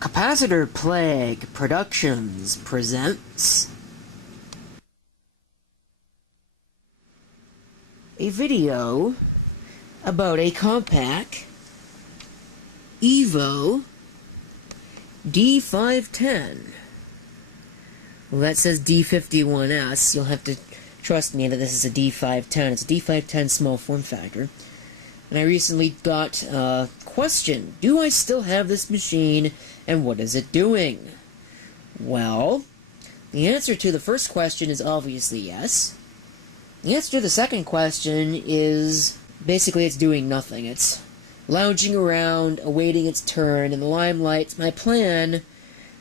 Capacitor Plague Productions presents a video about a Compaq Evo D510. Well, that says D510S. You'll have to trust me that this is a D510. It's a D510 small form factor. And I recently got a question. Do I still have this machine, and what is it doing? Well, the answer to the first question is obviously yes. The answer to the second question is basically it's doing nothing. It's lounging around, awaiting its turn in the limelight. My plan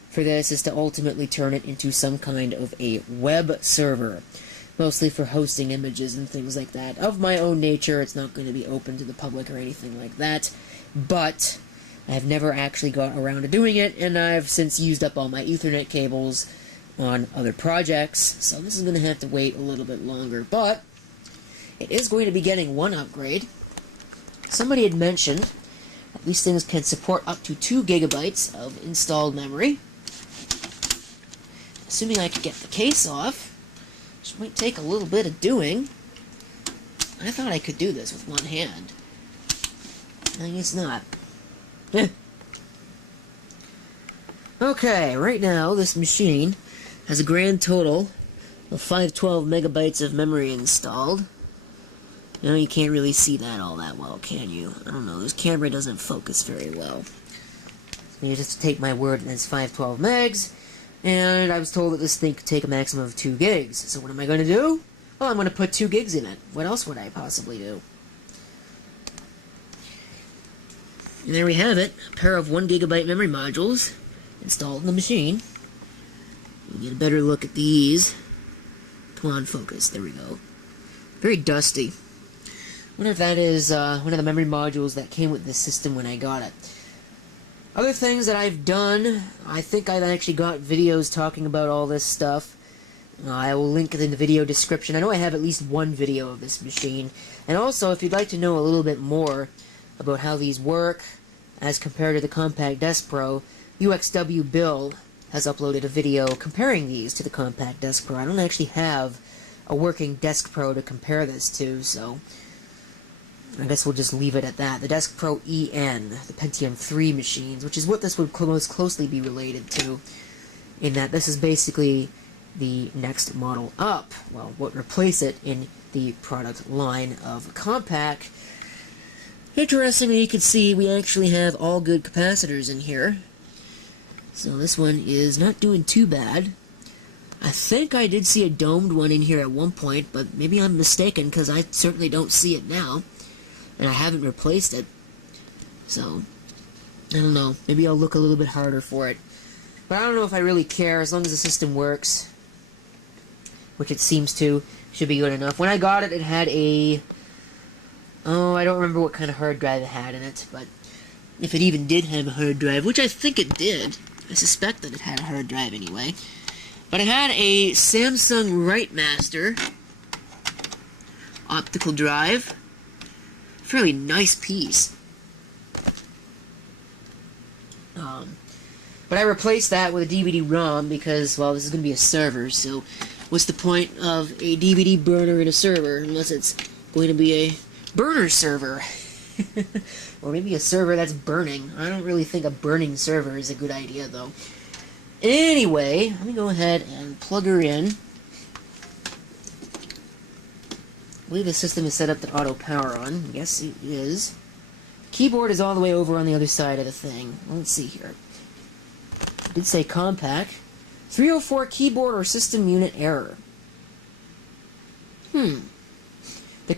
for this is to ultimately turn it into some kind of a web server, mostly for hosting images and things like that. Of my own nature, it's not going to be open to the public or anything like that, but I've never actually got around to doing it, and I've since used up all my Ethernet cables on other projects, so this is going to have to wait a little bit longer, but it is going to be getting one upgrade. Somebody had mentioned that these things can support up to 2 gigabytes of installed memory. Assuming I could get the case off, which might take a little bit of doing. I thought I could do this with one hand. I guess not. Okay, right now this machine has a grand total of 512 megabytes of memory installed. Now you can't really see that all that well, can you? I don't know, this camera doesn't focus very well. So you just take my word that it's 512 megs. And I was told that this thing could take a maximum of 2 gigs. So what am I going to do? Well, I'm going to put 2 gigs in it. What else would I possibly do? And there we have it. A pair of 1 gigabyte memory modules installed in the machine. We'll get a better look at these. Come on, focus. There we go. Very dusty. I wonder if that is one of the memory modules that came with this system when I got it. Other things that I've done, I think I've actually got videos talking about all this stuff. I will link it in the video description. I know I have at least one video of this machine. And also, if you'd like to know a little bit more about how these work as compared to the Compaq Desk Pro, UXW Bill has uploaded a video comparing these to the Compaq Desk Pro. I don't actually have a working Desk Pro to compare this to, so I guess we'll just leave it at that. The Desk Pro EN, the Pentium 3 machines, which is what this would most closely be related to, in that this is basically the next model up. Well, what replace it in the product line of Compaq. Interestingly, you can see we actually have all good capacitors in here. So this one is not doing too bad. I think I did see a domed one in here at one point, but maybe I'm mistaken because I certainly don't see it now. And I haven't replaced it. So, I don't know. Maybe I'll look a little bit harder for it. But I don't know if I really care, as long as the system works. Which it seems to. Should be good enough. When I got it, it had a... Oh, I don't remember what kind of hard drive it had in it. But if it even did have a hard drive, which I think it did. I suspect that it had a hard drive anyway. But it had a Samsung Writemaster optical drive. Fairly nice piece. But I replaced that with a DVD-ROM because, well, this is going to be a server, so what's the point of a DVD burner in a server unless it's going to be a burner server? Or maybe a server that's burning. I don't really think a burning server is a good idea, though. Anyway, let me go ahead and plug her in. I believe the system is set up to auto power on. Yes, it is. Keyboard is all the way over on the other side of the thing. Let's see here. It did say Compaq. 304 keyboard or system unit error. The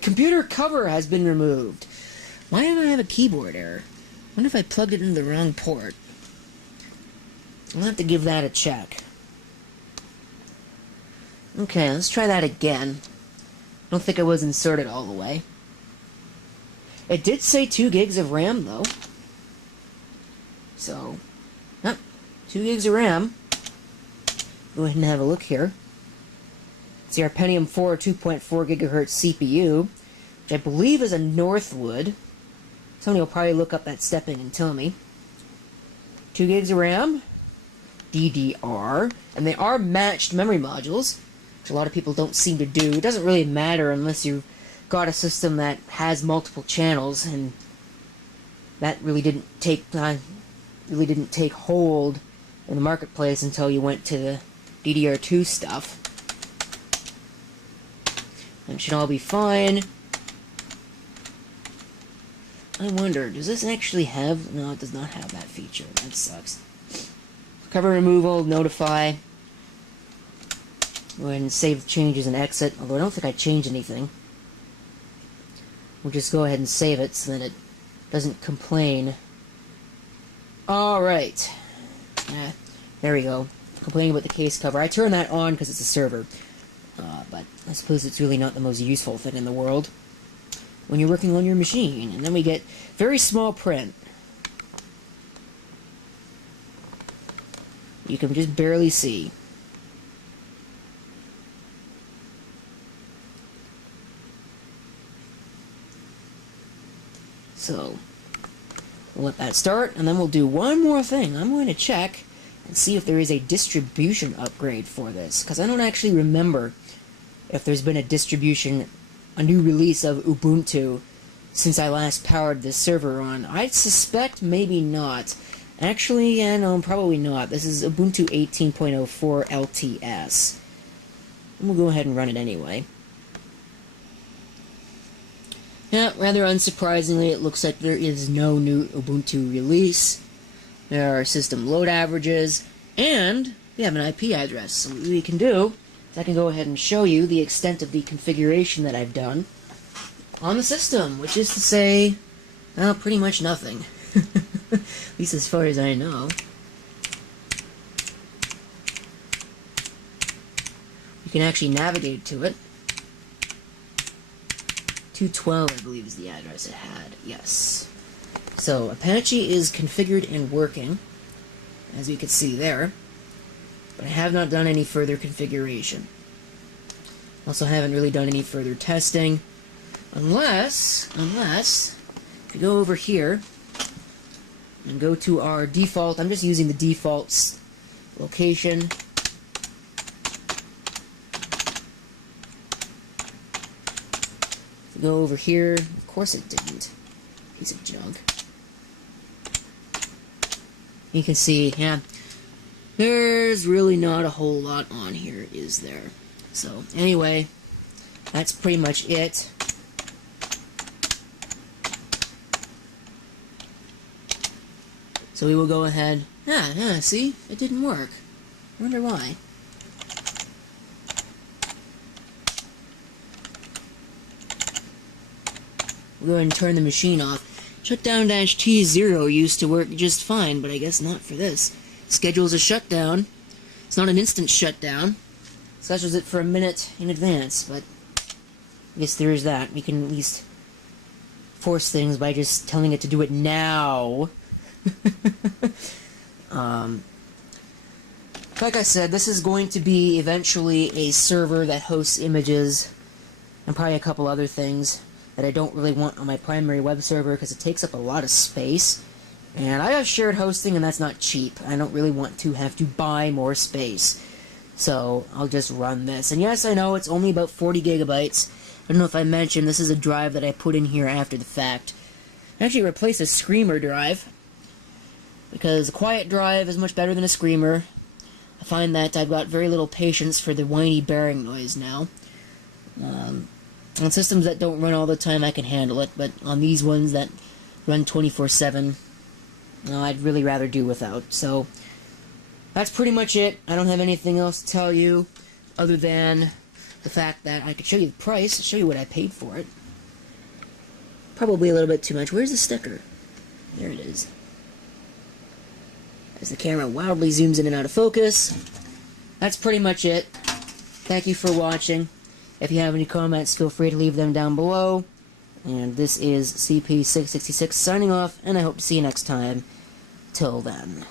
computer cover has been removed. Why do I have a keyboard error? I wonder if I plugged it into the wrong port. I'll have to give that a check. Okay, let's try that again. I don't think it was inserted all the way. It did say 2 gigs of RAM, though. So, 2 gigs of RAM. Go ahead and have a look here. See our Pentium 4 2.4 gigahertz CPU, which I believe is a Northwood. Somebody will probably look up that stepping and tell me. 2 gigs of RAM, DDR, and they are matched memory modules, which a lot of people don't seem to do. It doesn't really matter unless you've got a system that has multiple channels, and that really didn't take hold in the marketplace until you went to the DDR2 stuff. And it should all be fine. I wonder, does this actually have... No, it does not have that feature. That sucks. Cover removal, notify. Go ahead and save the changes and exit. Although I don't think I changed anything. We'll just go ahead and save it so that it doesn't complain. Alright. There we go. Complaining about the case cover. I turn that on because it's a server. But I suppose it's really not the most useful thing in the world when you're working on your machine. And then we get very small print. You can just barely see. So, we'll let that start, and then we'll do one more thing. I'm going to check and see if there is a distribution upgrade for this, because I don't actually remember if there's been a new release of Ubuntu since I last powered this server on. I suspect maybe not. Actually, yeah, no, probably not. This is Ubuntu 18.04 LTS. And we'll go ahead and run it anyway. Yeah, rather unsurprisingly, it looks like there is no new Ubuntu release. There are system load averages, and we have an IP address. So what we can do is I can go ahead and show you the extent of the configuration that I've done on the system, which is to say, well, pretty much nothing. At least as far as I know. You can actually navigate to it. 212, I believe, is the address it had. Yes. So, Apache is configured and working, as you can see there. But I have not done any further configuration. Also haven't really done any further testing. Unless, if you go over here, and go to our default, I'm just using the default location. If you go over here, of course it didn't. Piece of junk. You can see, yeah, there's really not a whole lot on here, is there? So, anyway, that's pretty much it. So we will go ahead... see? It didn't work. I wonder why. We'll go ahead and turn the machine off. Shutdown-T0 used to work just fine, but I guess not for this. Schedules a shutdown. It's not an instant shutdown. Schedules it for a minute in advance, but I guess there is that. We can at least force things by just telling it to do it now. Like I said, this is going to be eventually a server that hosts images and probably a couple other things that I don't really want on my primary web server because it takes up a lot of space, and I have shared hosting and that's not cheap. I don't really want to have to buy more space, so I'll just run this. And yes, I know it's only about 40 gigabytes. I don't know if I mentioned this is a drive that I put in here after the fact. I actually replaced a Screamer drive because a quiet drive is much better than a Screamer. I find that I've got very little patience for the whiny bearing noise now. On systems that don't run all the time, I can handle it, but on these ones that run 24/7, I'd really rather do without. So, that's pretty much it. I don't have anything else to tell you, other than the fact that I could show you the price, show you what I paid for it. Probably a little bit too much. Where's the sticker? There it is. As the camera wildly zooms in and out of focus. That's pretty much it. Thank you for watching. If you have any comments, feel free to leave them down below. And this is CP666 signing off, and I hope to see you next time. Till then.